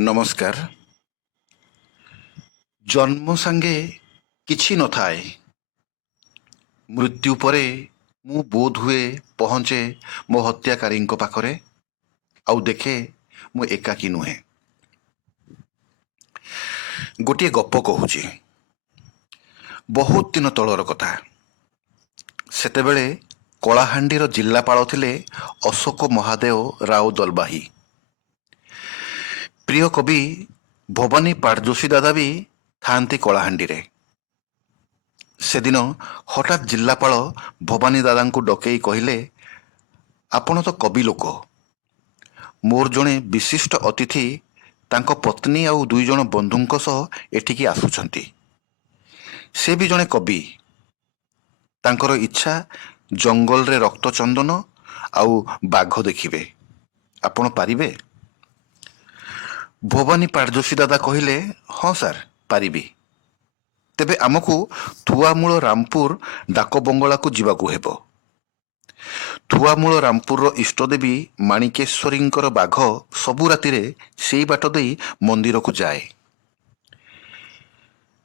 ନମସ୍କାର। ଜନ୍ମ ସାଙ୍ଗେ କିଛି ନଥାଏ, ମୃତ୍ୟୁ ପରେ ମୁଁ ବୋଧହୁଏ ପହଞ୍ଚେ ମୋ ହତ୍ୟାକାରୀଙ୍କ ପାଖରେ, ଆଉ ଦେଖେ ମୁଁ ଏକାକୀ ନୁହେଁ। ଗୋଟିଏ ଗପ କହୁଛି। ବହୁତ ଦିନ ତଳର କଥା। ସେତେବେଳେ କଳାହାଣ୍ଡିର ଜିଲ୍ଲାପାଳ ଥିଲେ ଅଶୋକ ମହାଦେଓ ରାଓ ଦଲବାହି। ପ୍ରିୟ କବି ଭବାନୀ ପାଟଯୋଶୀ ଦାଦା ବି ଥାଆନ୍ତି କଳାହାଣ୍ଡିରେ। ସେଦିନ ହଠାତ୍ ଜିଲ୍ଲାପାଳ ଭବାନୀ ଦାଦାଙ୍କୁ ଡକେଇ କହିଲେ, ଆପଣ ତ କବି ଲୋକ, ମୋର ଜଣେ ବିଶିଷ୍ଟ ଅତିଥି ତାଙ୍କ ପତ୍ନୀ ଆଉ 2 ଜଣ ବନ୍ଧୁଙ୍କ ସହ ଏଠିକି ଆସୁଛନ୍ତି। ସେ ବି ଜଣେ କବି। ତାଙ୍କର ଇଚ୍ଛା ଜଙ୍ଗଲରେ ରକ୍ତଚନ୍ଦନ ଆଉ ବାଘ ଦେଖିବେ। ଆପଣ ପାରିବେ? ଭବାନୀ ପାଟଯୋଶୀ ଦାଦା କହିଲେ, ହଁ ସାର୍, ପାରିବି। ତେବେ ଆମକୁ ଥୁଆମୂଳ ରାମପୁର ଡାକବଙ୍ଗଳାକୁ ଯିବାକୁ ହେବ। ଥୁଆମୂଳ ରାମପୁରର ଇଷ୍ଟଦେବୀ ମାଣିକେଶ୍ୱରୀଙ୍କର ବାଘ ସବୁ ରାତିରେ ସେଇ ବାଟ ଦେଇ ମନ୍ଦିରକୁ ଯାଏ।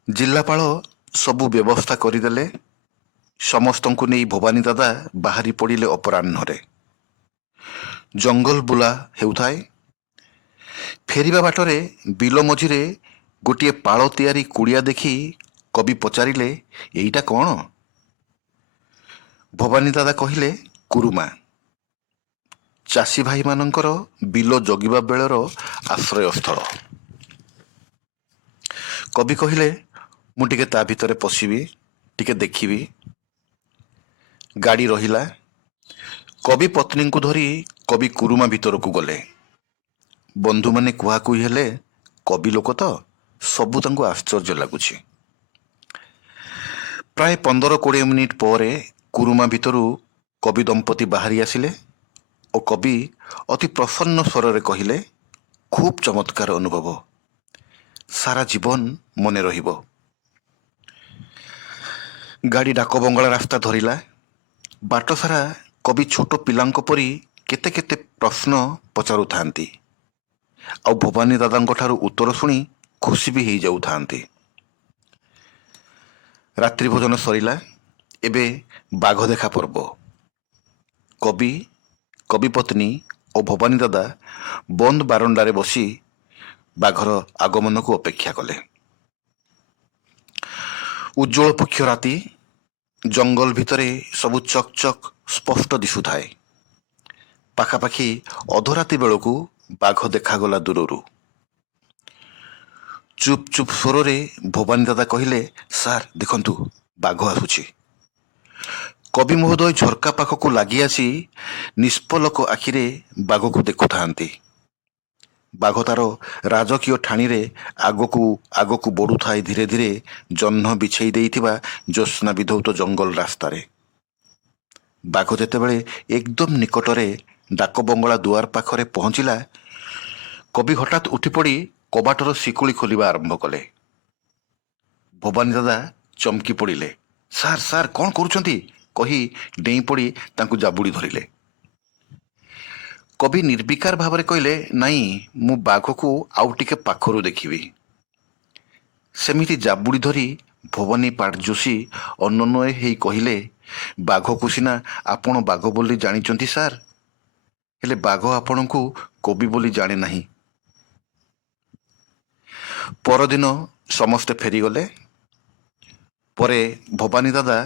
ଜିଲ୍ଲାପାଳ ସବୁ ବ୍ୟବସ୍ଥା କରିଦେଲେ। ସମସ୍ତଙ୍କୁ ନେଇ ଭବାନୀ ଦାଦା ବାହାରି ପଡ଼ିଲେ ଅପରାହ୍ନରେ। ଜଙ୍ଗଲ ବୁଲା ହେଉଥାଏ। ଫେରିବା ବାଟରେ ବିଲ ମଝିରେ ଗୋଟିଏ ପାଳ ତିଆରି କୁଡ଼ିଆ ଦେଖି କବି ପଚାରିଲେ, ଏଇଟା କ'ଣ? ଭବାନୀ ଦାଦା କହିଲେ, କୁରୁମା। ଚାଷୀ ଭାଇମାନଙ୍କର ବିଲ ଜଗିବା ବେଳର ଆଶ୍ରୟସ୍ଥଳ। କବି କହିଲେ, ମୁଁ ଟିକେ ତା ଭିତରେ ପଶିବି, ଟିକେ ଦେଖିବି। ଗାଡ଼ି ରହିଲା। କବି ପତ୍ନୀଙ୍କୁ ଧରି କବି କୁରୁମା ଭିତରକୁ ଗଲେ। ବନ୍ଧୁମାନେ କୁହାକୁହି ହେଲେ, କବି ଲୋକ ତ, ସବୁ ତାଙ୍କୁ ଆଶ୍ଚର୍ଯ୍ୟ ଲାଗୁଛି। ପ୍ରାୟ 15-20 ମିନିଟ୍ ପରେ କୁରୁମା ଭିତରୁ କବି ଦମ୍ପତି ବାହାରି ଆସିଲେ ଓ କବି ଅତି ପ୍ରସନ୍ନ ସ୍ୱରରେ କହିଲେ, ଖୁବ୍ ଚମତ୍କାର ଅନୁଭବ, ସାରା ଜୀବନ ମନେ ରହିବ। ଗାଡ଼ି ଡାକବଙ୍ଗଳା ରାସ୍ତା ଧରିଲା। ବାଟ ସାରା କବି ଛୋଟ ପିଲାଙ୍କ ପରି କେତେ କେତେ ପ୍ରଶ୍ନ ପଚାରୁଥାନ୍ତି, ଆଉ ଭବାନୀ ଦାଦାଙ୍କ ଠାରୁ ଉତ୍ତର ଶୁଣି ଖୁସି ବି ହେଇଯାଉଥାନ୍ତି। ରାତ୍ରି ଭୋଜନ ସରିଲା। ଏବେ ବାଘ ଦେଖା ପର୍ବ। କବି, କବି ପତ୍ନୀ ଓ ଭବାନୀ ଦାଦା ବନ୍ଦ ବାରଣ୍ଡାରେ ବସି ବାଘର ଆଗମନକୁ ଅପେକ୍ଷା କଲେ। ଉଜ୍ଜଳ ପକ୍ଷ ରାତି। ଜଙ୍ଗଲ ଭିତରେ ସବୁ ଚକ୍ ଚକ୍ ସ୍ପଷ୍ଟ ଦିଶୁଥାଏ। ପାଖାପାଖି ଅଧରାତି ବେଳକୁ ବାଘ ଦେଖାଗଲା ଦୂରରୁ। ଚୁପ୍ ଚୁପ୍ ସ୍ୱରରେ ଭବାନୀ ଦାଦା କହିଲେ, ସାର୍ ଦେଖନ୍ତୁ, ବାଘ ଆସୁଛି। କବି ମହୋଦୟ ଝରକା ପାଖକୁ ଲାଗି ଆସି ନିଷ୍ପଲକ ଆଖିରେ ବାଘକୁ ଦେଖୁଥାନ୍ତି। ବାଘ ତାର ରାଜକୀୟ ଠାଣିରେ ଆଗକୁ ଆଗକୁ ବଢ଼ୁଥାଏ ଧୀରେ ଧୀରେ ଜହ୍ନ ବିଛେଇ ଦେଇଥିବା ଜ୍ୟୋତ୍ସ୍ନା ବିଧୌତ ଜଙ୍ଗଲ ରାସ୍ତାରେ। ବାଘ ଯେତେବେଳେ ଏକଦମ ନିକଟରେ ଡାକବଙ୍ଗଳା ଦୁଆର ପାଖରେ ପହଞ୍ଚିଲା, କବି ହଠାତ୍ ଉଠିପଡ଼ି କବାଟର ଶିକୁଳି ଖୋଲିବା ଆରମ୍ଭ କଲେ। ଭବାନୀ ଦାଦା ଚମକି ପଡ଼ିଲେ। ସାର୍ ସାର୍, କ'ଣ କରୁଛନ୍ତି? କହି ଡେଇଁ ପଡ଼ି ତାଙ୍କୁ ଜାବୁଡ଼ି ଧରିଲେ। କବି ନିର୍ବିକାର ଭାବରେ କହିଲେ, ନାଇଁ, ମୁଁ ବାଘକୁ ଆଉ ଟିକେ ପାଖରୁ ଦେଖିବି। ସେମିତି ଜାବୁଡ଼ି ଧରି ଭବାନୀ ପାଟଯୋଶୀ ଅନନ୍ୱୟ ହେଇ କହିଲେ, ବାଘକୁ ସିନା ଆପଣ ବାଘ ବୋଲି ଜାଣିଛନ୍ତି ସାର୍, ହେଲେ ବାଘ ଆପଣଙ୍କୁ କବି ବୋଲି ଜାଣେ ନାହିଁ। ପରଦିନ ସମସ୍ତେ ଫେରିଗଲେ। ପରେ ଭବାନୀ ଦାଦା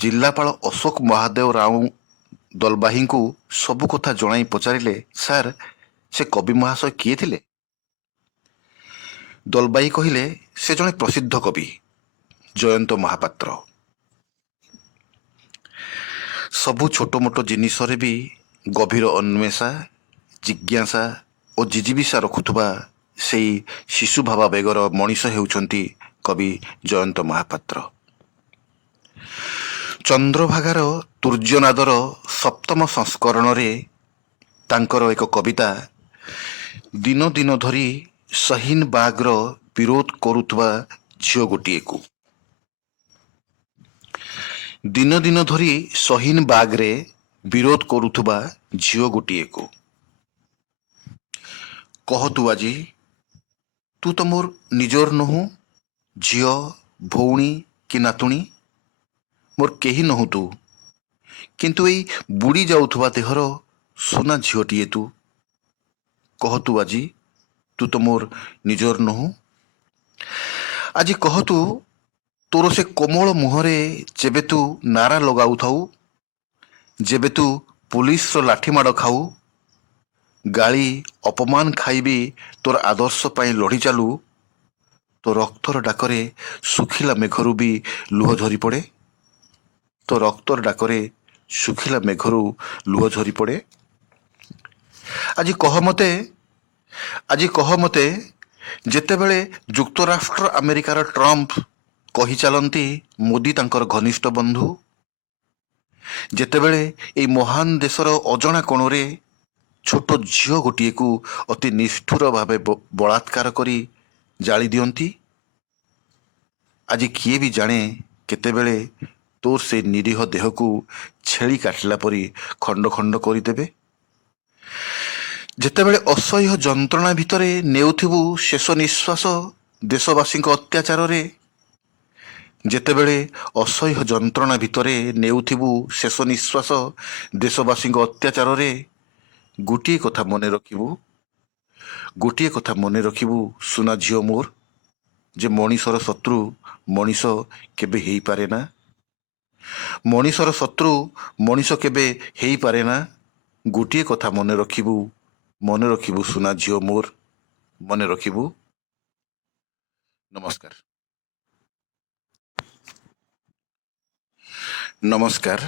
ଜିଲ୍ଲାପାଳ ଅଶୋକ ମହାଦେଓ ରାଓ ଦଲବାହିଙ୍କୁ ସବୁ କଥା ଜଣାଇ ପଚାରିଲେ, ସାର୍, ସେ କବି ମହାଶୟ କିଏ ଥିଲେ? ଦଲବାହି କହିଲେ, ସେ ଜଣେ ପ୍ରସିଦ୍ଧ କବି, ଜୟନ୍ତ ମହାପାତ୍ର। ସବୁ ଛୋଟମୋଟ ଜିନିଷରେ ବି ଗଭୀର ଅନ୍ୱେଷା, ଜିଜ୍ଞାସା ଓ ଜିଜିବିଷା ରଖୁଥିବା ସେଇ ଶିଶୁ ଭାବାବେଗର ମଣିଷ ହେଉଛନ୍ତି କବି ଜୟନ୍ତ ମହାପାତ୍ର। ଚନ୍ଦ୍ରଭାଗାର ତୂର୍ଯ୍ୟନାଦର 7ମ ସଂସ୍କରଣରେ ତାଙ୍କର ଏକ କବିତା, ଦିନ ଦିନ ଧରି ସହିନ ବାଘର ବିରୋଧ କରୁଥିବା ଝିଅ ଗୋଟିଏକୁ। ଦିନ ଦିନ ଧରି ସହିନ ବାଗରେ ବିରୋଧ କରୁଥିବା ଝିଅ ଗୋଟିଏକୁ। କହ ତୁ ଆଜି ତୁ ତ ମୋର ନିଜର ନୁହଁ, ଝିଅ, ଭଉଣୀ କି ନାତୁଣୀ, ମୋର କେହି ନୁହଁ ତୁ। କିନ୍ତୁ ଏଇ ବୁଡ଼ି ଯାଉଥିବା ଦେହର ସୁନା ଝିଅଟିଏ ତୁ। କହ ତୁ ଆଜି, ତୁ ତ ମୋର ନିଜର ନୁହଁ। ଆଜି କହ ତୁ, ତୋର ସେ କୋମଳ ମୁହଁରେ ଯେବେ ତୁ ନାରା ଲଗାଉଥାଉ, ଯେବେ ତୁ ପୁଲିସର ଲାଠିମାଡ଼ ଖାଉ, ଗାଳି ଅପମାନ ଖାଇବି ତୋର ଆଦର୍ଶ ପାଇଁ ଲଢ଼ି ଚାଲୁ, ତୋ ରକ୍ତର ଡାକରେ ଶୁଖିଲା ମେଘରୁ ବି ଲୁହ ଝରି ପଡ଼େ। ତୋ ରକ୍ତର ଡାକରେ ଶୁଖିଲା ମେଘରୁ ଲୁହ ଝରି ପଡ଼େ। ଆଜି କହ ମୋତେ, ଆଜି କହ ମୋତେ, ଯେତେବେଳେ ଯୁକ୍ତରାଷ୍ଟ୍ର ଆମେରିକାର ଟ୍ରମ୍ପ କହି ଚାଲନ୍ତି ମୋଦି ତାଙ୍କର ଘନିଷ୍ଠ ବନ୍ଧୁ, ଯେତେବେଳେ ଏହି ମହାନ ଦେଶର ଅଜଣା କୋଣରେ ଛୋଟ ଝିଅ ଗୋଟିଏକୁ ଅତି ନିଷ୍ଠୁର ଭାବେ ବଳାତ୍କାର କରି ଜାଳି ଦିଅନ୍ତି, ଆଜି କିଏ ବି ଜାଣେ କେତେବେଳେ ତୋର ସେ ନିରୀହ ଦେହକୁ ଛେଳି କାଟିଲା ପରି ଖଣ୍ଡ ଖଣ୍ଡ କରିଦେବେ। ଯେତେବେଳେ ଅସହ୍ୟ ଯନ୍ତ୍ରଣା ଭିତରେ ନେଉଥିବୁ ଶେଷ ନିଶ୍ୱାସ ଦେଶବାସୀଙ୍କ ଅତ୍ୟାଚାରରେ, ଯେତେବେଳେ ଅସହ୍ୟ ଯନ୍ତ୍ରଣା ଭିତରେ ନେଉଥିବୁ ଶେଷ ନିଶ୍ୱାସ ଦେଶବାସୀଙ୍କ ଅତ୍ୟାଚାରରେ, ଗୋଟିଏ କଥା ମନେ ରଖିବୁ, ଗୋଟିଏ କଥା ମନେ ରଖିବୁ ସୁନା ଝିଅ ମୋର, ଯେ ମଣିଷର ଶତ୍ରୁ ମଣିଷ କେବେ ହେଇପାରେ ନା। ମଣିଷର ଶତ୍ରୁ ମଣିଷ କେବେ ହେଇପାରେ ନା। ଗୋଟିଏ କଥା ମନେ ରଖିବୁ, ମନେ ରଖିବୁ ସୁନା ଝିଅ ମୋର, ମନେ ରଖିବୁ। ନମସ୍କାର। ନମସ୍କାର।